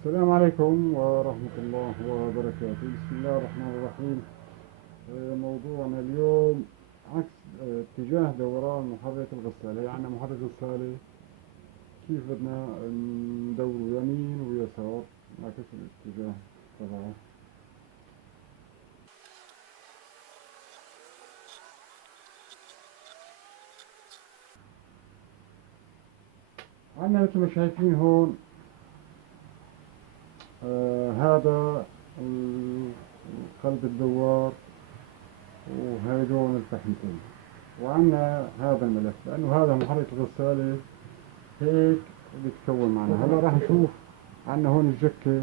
السلام عليكم ورحمة الله وبركاته. بسم الله الرحمن الرحيم. موضوعنا اليوم عكس اتجاه دوران محرك الغسالة. يعني محرك الغسالة كيف بدنا ندوره يمين ويسار نعكس الاتجاه تبعه. عندنا مثل ما شايفين هون هذا قلب الدوار وهيدون الفحمتين، وعندنا هذا الملف لأنه هذا محرك الغسالة هيك بيتكون معنا. هلا راح نشوف عندنا هون الجكة.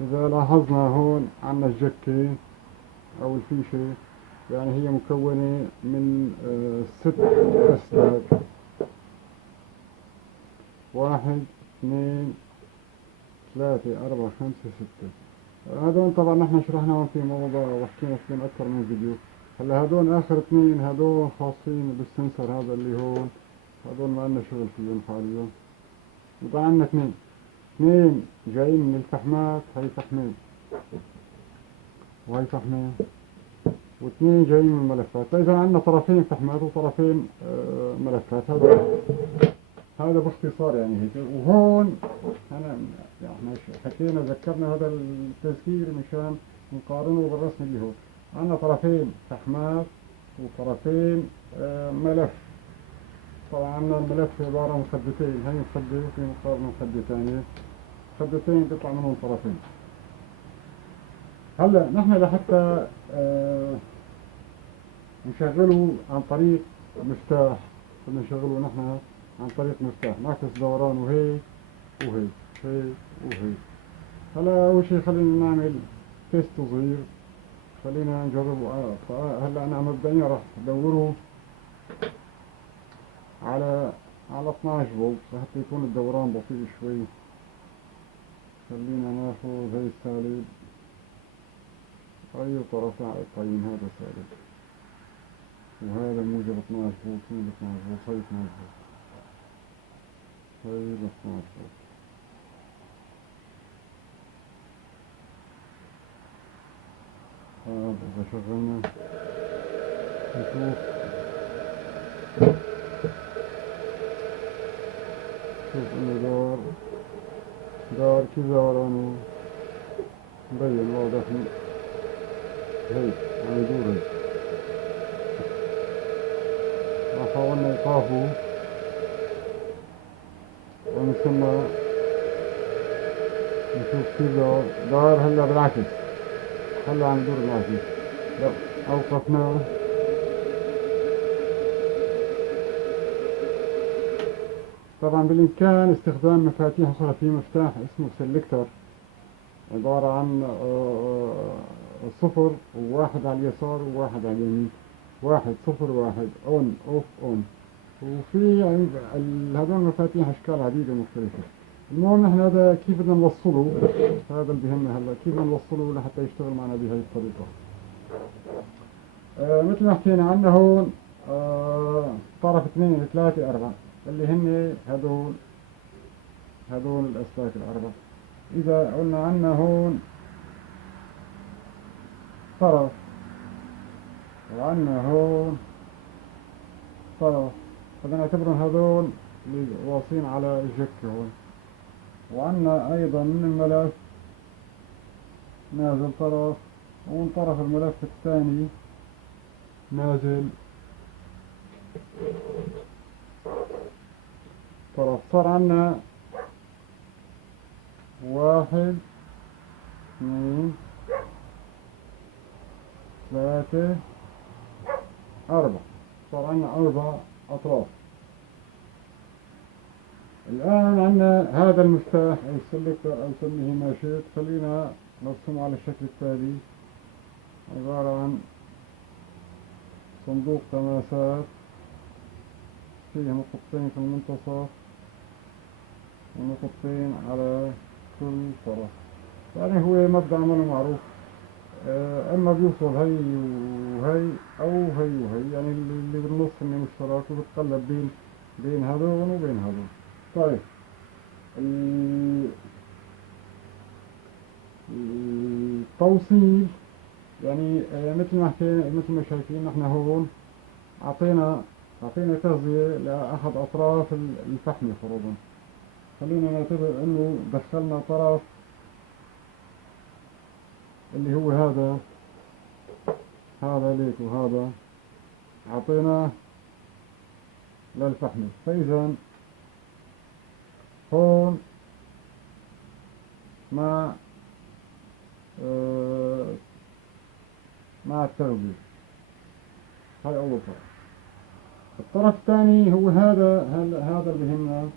إذا لاحظنا هون عندنا الجكة أو الفيشة، يعني هي مكونة من 6 أسلاك: 1 2 3 4 5 6. هذول طبعا نحن شرحناهم في موضوع وحكينا فيهم أكثر من فيديو. هلا هذول آخر 2 هذول خاصين بالسنسر هذا اللي هون، هذول ما لنا شغل فيهم حاليا. يبقى عندنا 2 جايين من الفحمات، هاي فحمين وهي فحمين، واثنين جايين من الملفات. فإذا عندنا طرفين فحمات وطرفين ملفات. هذا باختصار يعني هيك. وهون أنا يعني حكينا ذكرنا هذا التذكير مشان نقارنه بالرسم اللي هو عندنا طرفين فحمات وطرفين ملف. طبعا عندنا الملف عبارة عن مخدتين، هي مخدة وفي مقابل مخدة ثانية، مخدتين بيطلع منهم طرفين. هلا نحن لحتى نشغله عن طريق مفتاح، بدنا نشغله نحن عن طريق مفتاح نعكس دوران وهيك وهيك هيك وهيك. هلا أول شي خلينا نعمل تيست صغير، خلينا نجربه. هلا أنا مبدئيا راح أدوره على 12 فولت لحتى يكون الدوران بطيء شوي. خلينا ناخذ هي السالب، أي طرف طيب هذا سالب، وهذا موجب 12 فولت، موجب 12 فولت، هاي 12 فولت، هاي 12 فولت. هذا إذا شغلنا نشوف، شوف إنه دار كيف دورانه مبين واضح. هيك عم يدور هيك. حاولنا إيقافه ونسمى نشوف كيف دار. هلا بالعكس، هلا عم يدور بالعكس. لو أوقفناه طبعا بالإمكان استخدام مفاتيح أخرى. في مفتاح اسمه سلكتر، عبارة عن 0 و1 على اليسار وواحد على اليمين، 1 0 1 أون أوف أون. وفي يعني هذول المفاتيح أشكال عديدة مختلفة. المهم نحن هذا كيف بدنا نوصله، هذا اللي بيهمنا هلا، كيف بدنا نوصله لحتى يشتغل معنا بهاي الطريقة. مثل ما حكينا عندنا هون طرف 2 3 4 اللي هن هذول الأسلاك الأربع. إذا قلنا عندنا هون طرف، وعندنا هون طرف، بدنا نعتبرهم هذول اللي واصلين على الجك هون. وعندنا أيضا من الملف نازل طرف، ومن طرف الملف الثاني نازل طرف. صار عندنا 1 2 3 4، صار عندنا 4 أطراف. الآن عندنا هذا المفتاح أو السلكتر أو سميه ما شئت، خلينا نرسمه على الشكل التالي. عبارة عن صندوق تماسات فيه نقطتين في المنتصف ونقطتين على كل طرف. يعني هو مبدأ عمله معروف، اما بيوصل هي وهي او هي وهي، يعني اللي بالنص انه مشترك وبتقلب بين بين هذون وبين هذون. طيب التوصيل يعني مثل ما حكينا، مثل ما شايفين نحن هون أعطينا تغذية لأحد أطراف الفحم فرضا. خلينا نعتبر إنه دخلنا طرف اللي هو هذا ليك وهذا أعطيناه للفحم. فإذا هون مع مع التغذية. هاي أول طرف. الطرف الثاني هو هذا اللي بهمنا.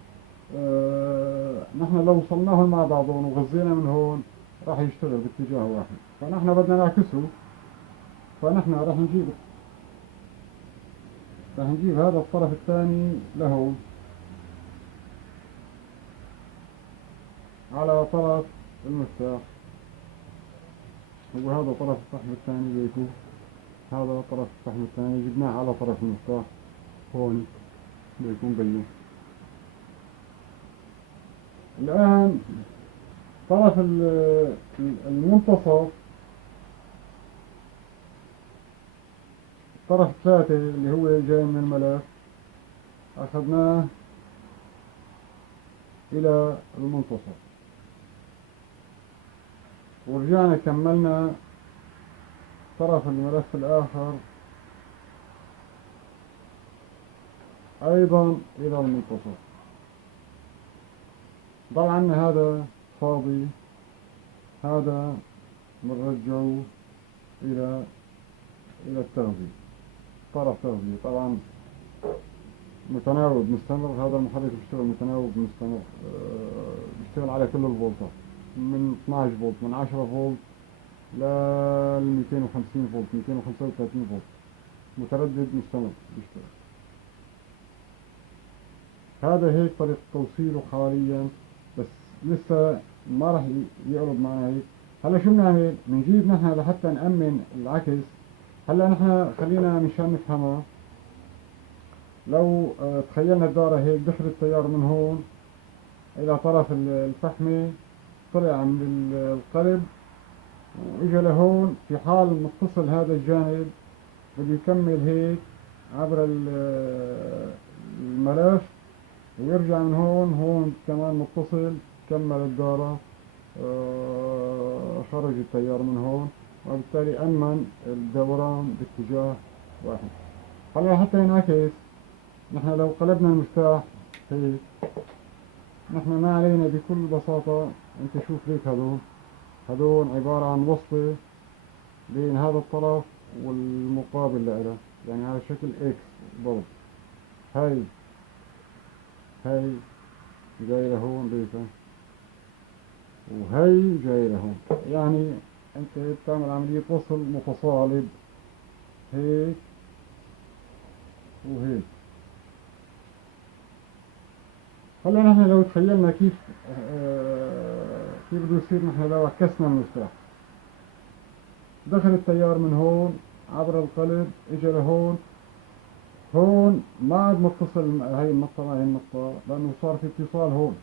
نحن لو وصلناهم مع بعضهم وغذينا من هون راح يشتغل باتجاه واحد، فنحن بدنا نعكسه. فنحن راح نجيب هذا الطرف الثاني لهون على طرف المفتاح. هو هذا طرف الفحم الثاني ليكو، هذا طرف الفحم الثاني جبناه على طرف المفتاح هون بيكون بين. الآن طرف المنتصف، طرف 3 اللي هو جاي من الملف، أخذناه إلى المنتصف ورجعنا كملنا طرف الملف الآخر أيضا إلى المنتصف. ضل عنا هذا فاضي، هذا بنرجعه إلى التغذية، طرف تغذية. طبعا متناوب مستمر، هذا المحرك بيشتغل متناوب مستمر، بيشتغل على كل الفولتات من 12 فولت، من 10 فولت ل 250 فولت، 235 فولت، متردد مستمر بيشتغل. هذا هيك طريقة توصيله حاليا، بس لسه ما راح يقرب معنا هيك. هلا شو بنعمل؟ بنجيب نحن لحتى نأمن العكس. هلا نحن خلينا مشان نفهمها، لو تخيلنا الدارة هيك، دخل التيار من هون إلى طرف الفحمة، طلع من القلب وإجا لهون. في حال متصل هذا الجانب بده يكمل هيك عبر الملف ويرجع من هون كمان متصل، كمل الدارة، خرج التيار من هون، وبالتالي أمن الدوران باتجاه واحد. هلا حتى ينعكس، نحن لو قلبنا المفتاح هيك، نحن ما علينا بكل بساطة. انت شوف ليك هذول عبارة عن وصلة بين هذا الطرف والمقابل له، يعني على شكل اكس ضرب. هاي جاي لهون ليك، وهي جاي لهون. يعني انت بتعمل عملية وصل متصالب هيك وهيك. هلا نحن لو تخيلنا كيف بده يصير، نحن لو عكسنا المفتاح، دخل التيار من هون عبر القلب، اجى لهون، هون ما عاد متصل هاي النقطة مع هاي النقطة، لأنه صار في اتصال هون.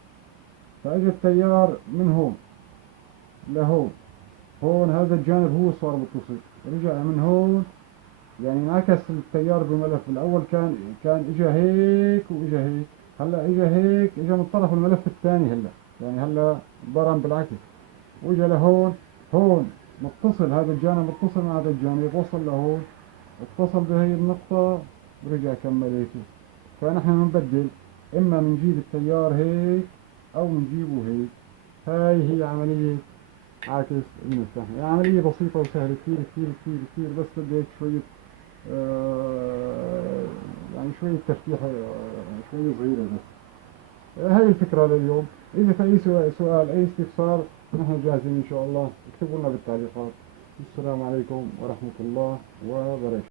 فاجى التيار من هون لهون، هون هذا الجانب هو صار متصل، رجع من هون. يعني انعكس التيار بملف. الأول كان اجى هيك واجى هيك، هلا اجى هيك، اجى من طرف الملف الثاني. يعني هلا ضرب بالعكس واجى لهون. هون متصل، هذا الجانب متصل مع هذا الجانب، وصل لهون، اتصل بهي النقطة ورجع كمل هيك. فنحن بنبدل، اما بنجيب التيار هيك او بنجيبه هيك. هاي هي عملية عكس المفتاح. يعني عملية بسيطة وسهلة كثير كثير كثير كثير، بس بدها هيك شوية يعني شوية تفتيح، شوية صغيرة بس. هاي الفكرة لليوم. إذا في أي سؤال أي استفسار نحن جاهزين إن شاء الله، اكتبوا لنا بالتعليقات. السلام عليكم ورحمة الله وبركاته.